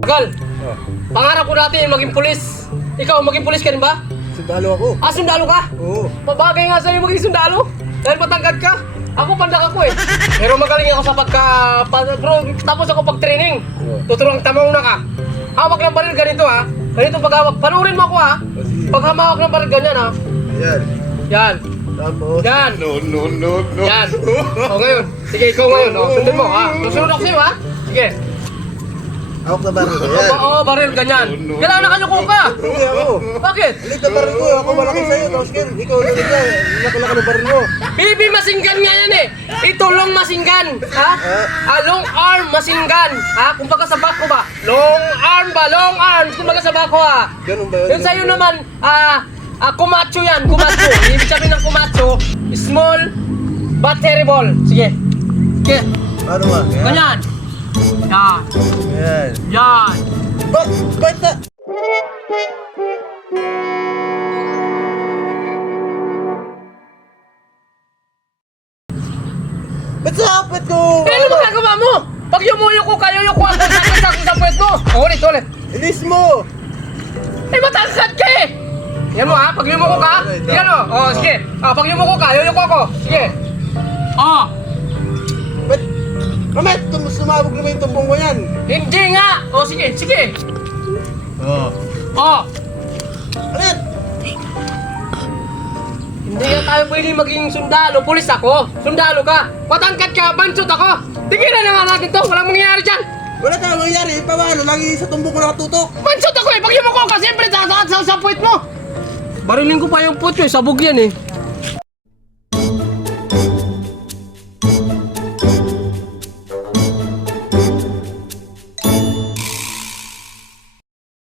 Tagal, Oh. pangarap ko dati maging pulis. Ikaw, maging pulis ka rin ba? Sundalo ako. Ah, sundalo ka? Oo. Mabagay nga sa'yo maging sundalo. Dahil matangkad ka. Ako pandak ako eh. Pero magaling ako sa bro, tapos ako pag-training. Tuturong tamang na ka. Hawak ng baril ganito ha. Ganito paghawak. Panurin mo ako ha. Pag hamawak ng baril ganyan ha. Yan. Yan. Tapos. Yan. No. Yan. O ngayon. Sige, ikaw ngayon. O, sundin mo ha. Susunod ako sa'yo ha. Sige. Hawak na baril ko. Yan. Oo, baril ganyan. Kailangan nakanyuko ka. Hindi ako. Bakit? Liit na baril ko. Ako malaki sa'yo. Tapos ikaw ulit ka. Laki-laki na baril mo. Bibi masinggan nga yan eh. Ito long masinggan. Ha? Long arm masinggan. Ha? Kumbaga sa back ko ba? Long arm ba? Long arm. Kumbaga sa back ko ha. Ganun ba yun? Yun sa'yo naman, kumacho yan. Kumacho. Ibig sabihin ng kumacho, small but terrible. Sige. Sige. Ano nga? Ganyan. Yan. Yan. Yan. Ba't na? Ba't sa kapit ko? Eh, ano magagawa mo? Pag yumuyo ko kayo, yung ako sakit sa puwet mo. Ulit. Ilis mo! Eh, matangkad ka eh! Yan mo ha, pag yumuko ka, yan o. O, sige. Pag yumuko ka, yuyuko ako. Sige. Ba't? Kamit! Sumabog naman yung tumbong ko yan. Hindi nga! O, sige. Oo. Ano yan? Hindi nga tayo pwede maging sundalo. Pulis ako. Sundalo ka. Matangkad ka, bansot ako. Tigilan na nga natin to. Walang mangyayari dyan. Wala tayong mangyari. Paano? Lagi sa tumbong ko nakatutok. Bansot ako eh. Pag yumuko ka, siyempre sa puwet mo. Barilin ko pa yung puwet ko eh. Sabog yan eh.